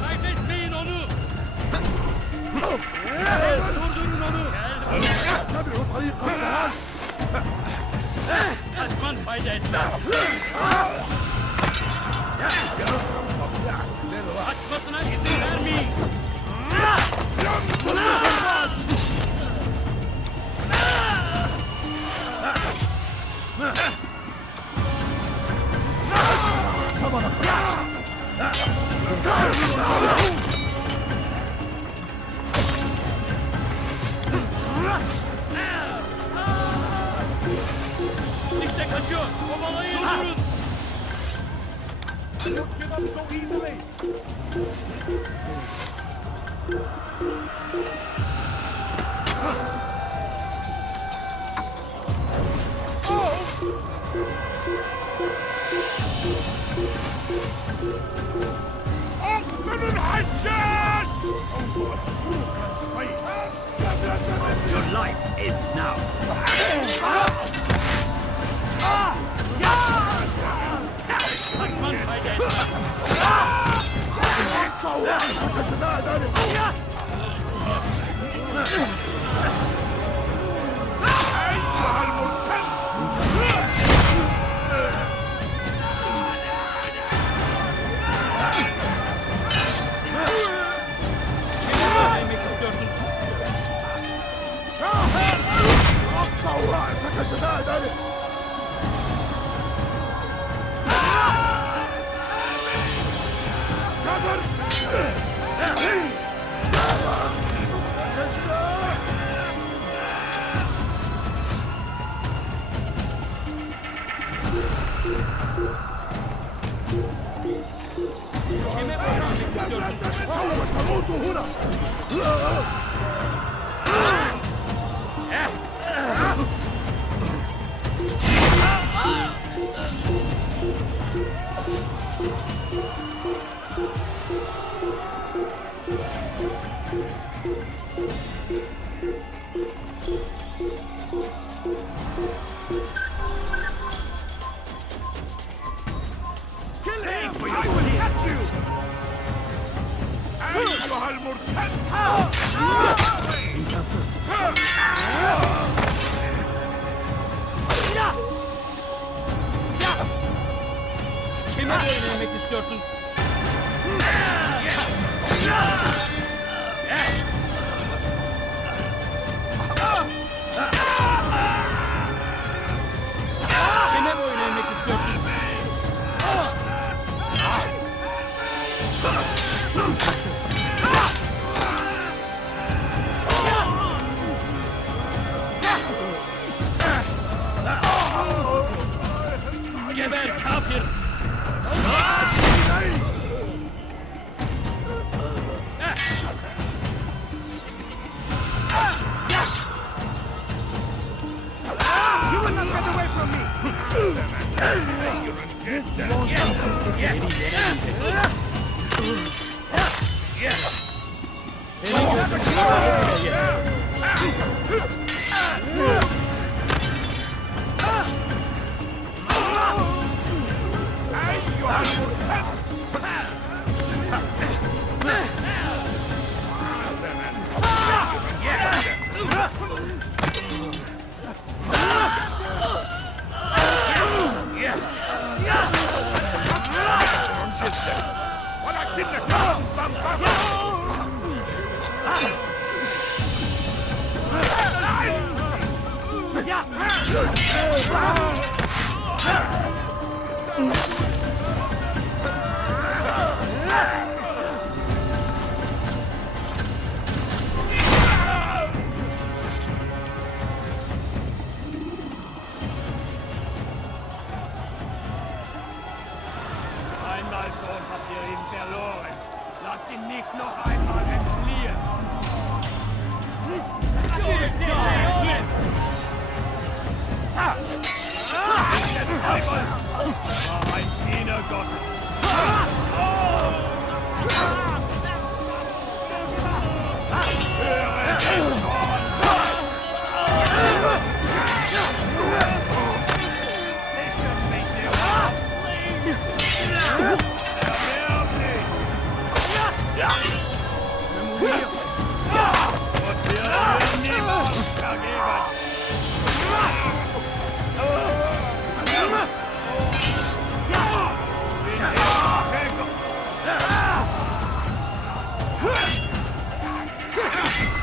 Kaybetmeyin onu! Durdurun onu! Kaçman fayda etmez! Kaçmasına izin vermeyin! İşte kaçıyor! Kovalayın durun! Your life is now. Kaçman fayda etmez! Kime bırakmak istiyorsun? Kime boyun eğmek istiyorsun? Kime boyun eğmek istiyorsun? Geber kafir! You will not get away from me! bin verloren. Lass ihn nicht noch einmal entfliehen. War ein Diener Gottes.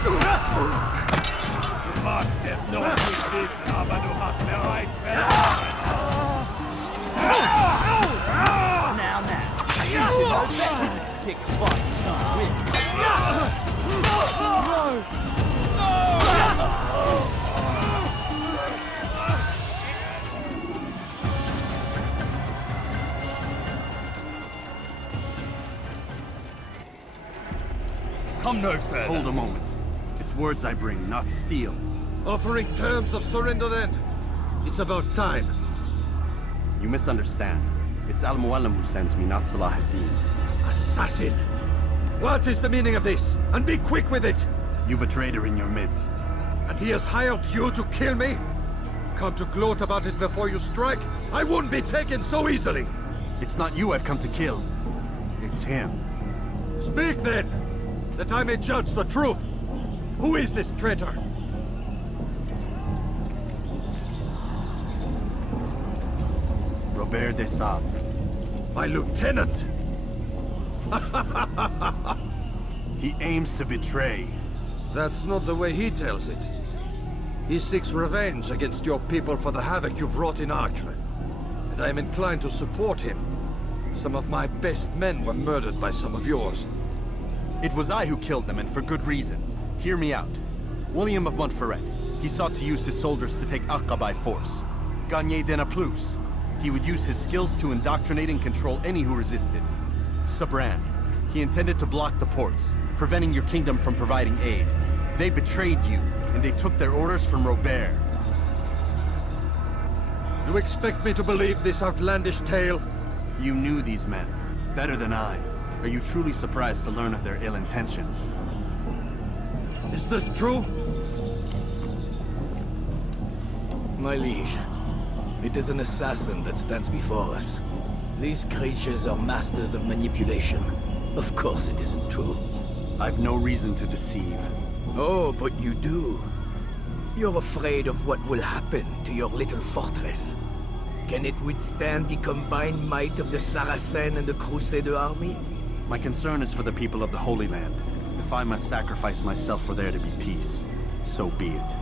Du magst es noch nicht wissen, aber du hast bereits verloren. Pick fun, not win. Come no further. Hold a moment. It's words I bring, not steel. Offering terms of surrender then? It's about time. You misunderstand. It's Al-Mualim who sends me, not Salah ad-Din. Assassin! What is the meaning of this? And be quick with it! You've a traitor in your midst. And he has hired you to kill me? Come to gloat about it before you strike? I wouldn't be taken so easily! It's not you I've come to kill. It's him. Speak then! That I may judge the truth! Who is this traitor? Robert de Sable. My lieutenant! He aims to betray. That's not the way he tells it. He seeks revenge against your people for the havoc you've wrought in Acre. And I am inclined to support him. Some of my best men were murdered by some of yours. It was I who killed them, and for good reason. Hear me out. William of Montferrat. He sought to use his soldiers to take Acre by force. Gagné de Naplouse. He would use his skills to indoctrinate and control any who resisted. Sabran. He intended to block the ports, preventing your kingdom from providing aid. They betrayed you, and they took their orders from Robert. You expect me to believe this outlandish tale? You knew these men, better than I. Are you truly surprised to learn of their ill intentions? Is this true? My liege, it is an assassin that stands before us. These creatures are masters of manipulation. Of course it isn't true. I've no reason to deceive. Oh, but you do. You're afraid of what will happen to your little fortress. Can it withstand the combined might of the Saracen and the Crusader army? My concern is for the people of the Holy Land. If I must sacrifice myself for there to be peace, so be it.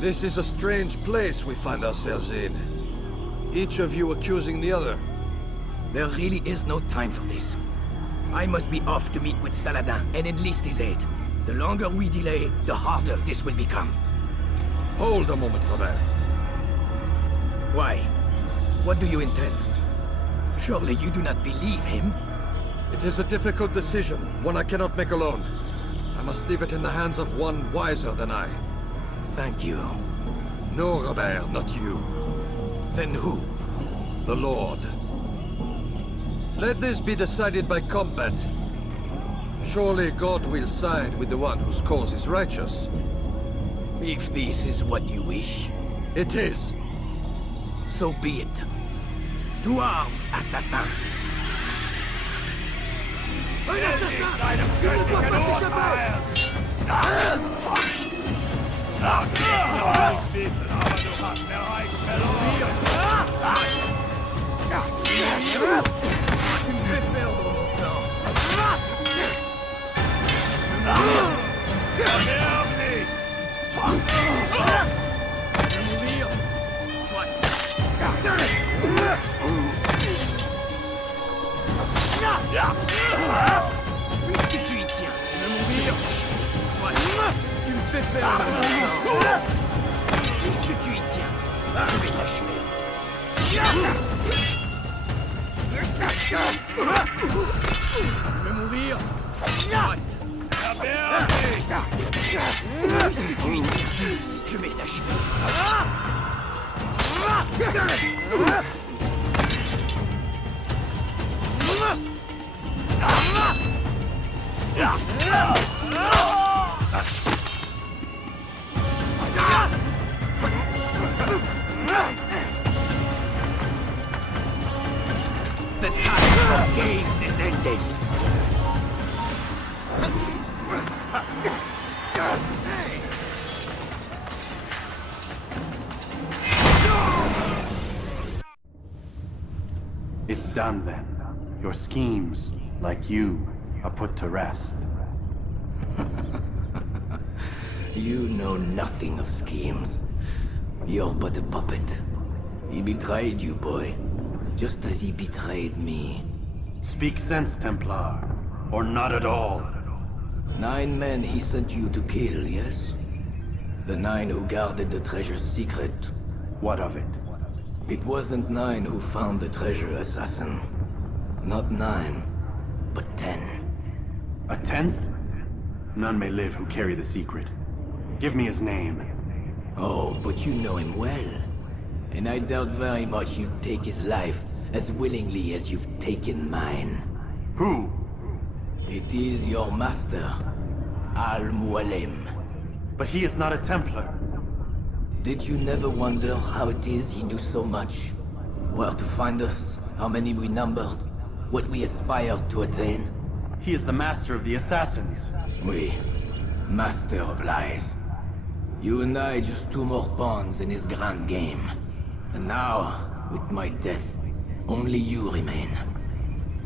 This is a strange place we find ourselves in. Each of you accusing the other. There really is no time for this. I must be off to meet with Saladin and enlist his aid. The longer we delay, the harder this will become. Hold a moment, Robert. Why? What do you intend? Surely you do not believe him? It is a difficult decision, one I cannot make alone. I must leave it in the hands of one wiser than I. Thank you. No, Robert, not you. Then who? The Lord. Let this be decided by combat. Surely God will side with the one whose cause is righteous. If this is what you wish, It is. so be it. To arms, assassins! Deinem göttlichen Urteil! Lass dich noch nicht wissen, aber du hast bereits verloren! Verderb nicht! Puisque tu y tiens, me mourir. Soit. Tu me fais perdre mon temps. Puisque tu y tiens, je vais t'achever. vais mourir. Je vais t'achever. The time of games is ended. It's done then. Your schemes, like you, are put to rest. You know nothing of schemes. You're but a puppet. He betrayed you, boy. Just as he betrayed me. Speak sense, Templar. Or not at all. 9 men he sent you to kill, yes? The 9 who guarded the treasure's secret. What of it? It wasn't 9 who found the treasure, assassin. Not 9, but 10. A 10th? None may live who carry the secret. Give me his name. Oh, but you know him well. And I doubt very much you'd take his life as willingly as you've taken mine. Who? It is your master, Al-Mualim. But he is not a Templar. Did you never wonder how it is he knew so much? Where to find us, how many we numbered, what we aspired to attain? He is the master of the assassins. We, master of lies. You and I just 2 more pawns in his grand game. And now, with my death, only you remain.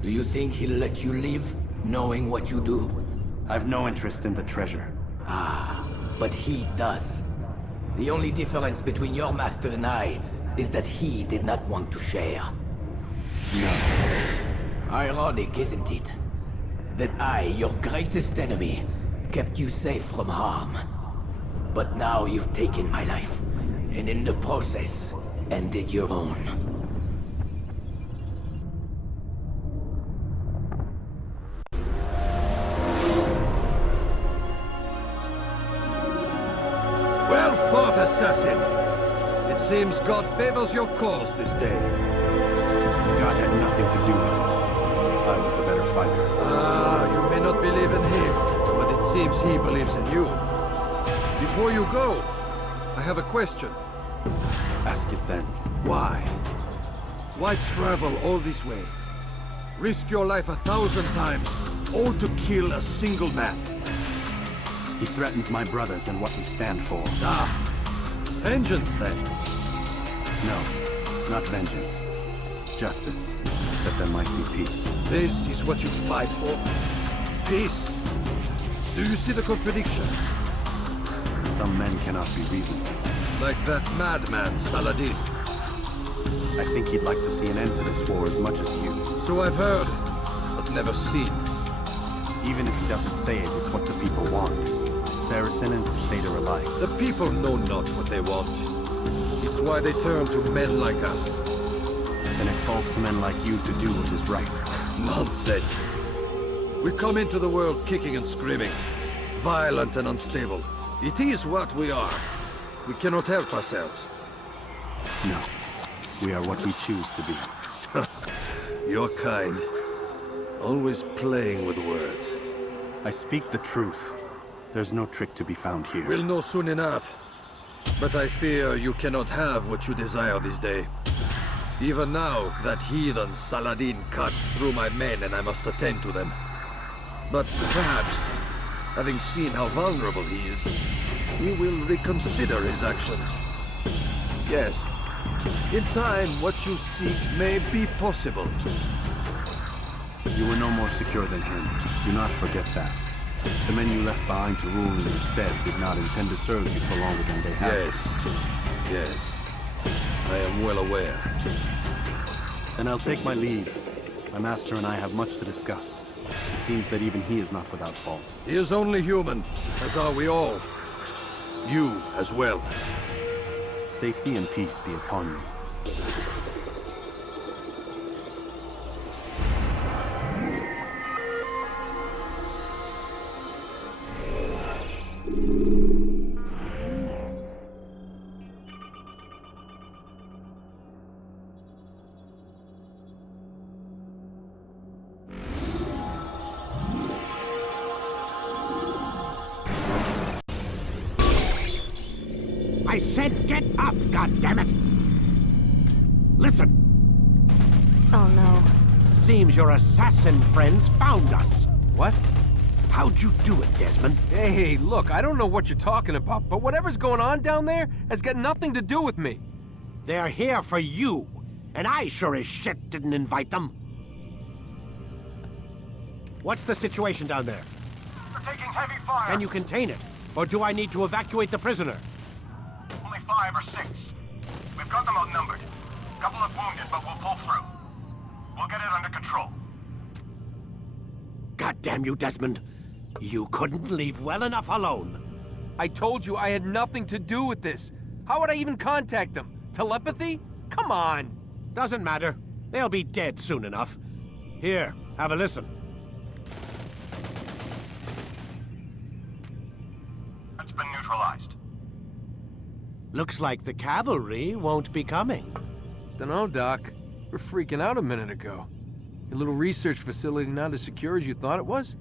Do you think he'll let you live, knowing what you do? I've no interest in the treasure. Ah, but he does. The only difference between your master and I is that he did not want to share. No. Ironic, isn't it? That I, your greatest enemy, kept you safe from harm. But now you've taken my life, and in the process, ended your own. Well fought, assassin. It seems God favors your cause this day. God had nothing to do with it. I was the better fighter. Ah, you may not believe in him, but it seems he believes in you. Before you go, I have a question. Ask it then. Why? Why travel all this way? Risk your life 1,000 times, all to kill a single man. He threatened my brothers and what we stand for. Ah, vengeance then. No, not vengeance. Justice, that there might be peace. This is what you fight for? Peace? Do you see the contradiction? Some men cannot be reasoned with. Like that madman, Saladin. I think he'd like to see an end to this war as much as you. So I've heard, but never seen. Even if he doesn't say it, it's what the people want. Saracen and Crusader alike. The people know not what they want. It's why they turn to men like us. Then it falls to men like you to do what is right. Nonsense. We come into the world kicking and screaming. Violent and unstable. It is what we are. We cannot help ourselves. No. We are what we choose to be. Your kind. Always playing with words. I speak the truth. There's no trick to be found here. We'll know soon enough. But I fear you cannot have what you desire this day. Even now, that heathen Saladin cuts through my men and I must attend to them. But perhaps, having seen how vulnerable he is, he will reconsider his actions. Yes, in time, what you seek may be possible. You were no more secure than him. Do not forget that. The men you left behind to rule in your stead did not intend to serve you for longer than they had. Yes. I am well aware. Then I'll take my leave. My master and I have much to discuss. It seems that even he is not without fault. He is only human, as are we all. You as well. Safety and peace be upon you. I said get up, goddammit! Listen. Oh no. Seems your assassin friends found us. What? How'd you do it, Desmond? Hey, look, I don't know what you're talking about, but whatever's going on down there has got nothing to do with me. They're here for you, and I sure as shit didn't invite them. What's the situation down there? They're taking heavy fire. Can you contain it? Or do I need to evacuate the prisoner? Only 5 or 6. We've got them outnumbered. Couple of wounded, but we'll pull through. We'll get it under control. God damn you, Desmond. You couldn't leave well enough alone. I told you I had nothing to do with this. How would I even contact them? Telepathy? Come on. Doesn't matter. They'll be dead soon enough. Here, have a listen. It's been neutralized. Looks like the cavalry won't be coming. Dunno, Doc. We're freaking out a minute ago. Your little research facility not as secure as you thought it was?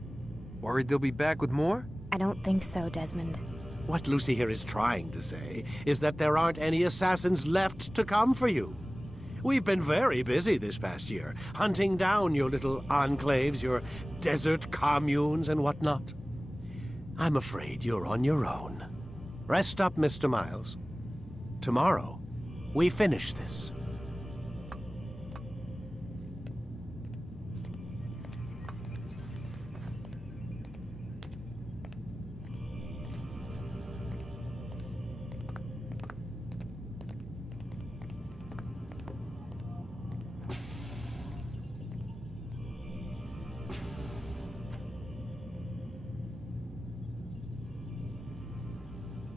Worried they'll be back with more? I don't think so, Desmond. What Lucy here is trying to say is that there aren't any assassins left to come for you. We've been very busy this past year, hunting down your little enclaves, your desert communes and whatnot. I'm afraid you're on your own. Rest up, Mr. Miles. Tomorrow, we finish this.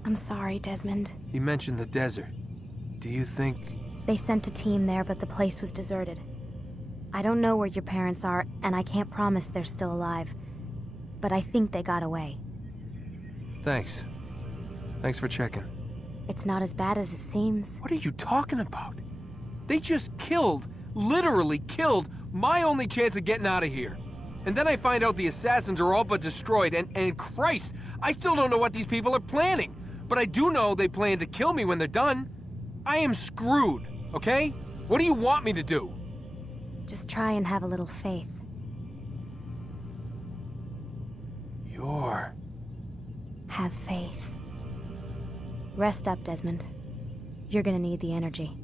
I'm sorry, Desmond. You mentioned the desert. Do you think... They sent a team there, but the place was deserted. I don't know where your parents are, and I can't promise they're still alive. But I think they got away. Thanks. Thanks for checking. It's not as bad as it seems. What are you talking about? They just killed, literally killed, my only chance of getting out of here. And then I find out the assassins are all but destroyed, and Christ, I still don't know what these people are planning. But I do know they plan to kill me when they're done. I am screwed, okay? What do you want me to do? Just try and have a little faith. You're... Have faith. Rest up, Desmond. You're gonna need the energy.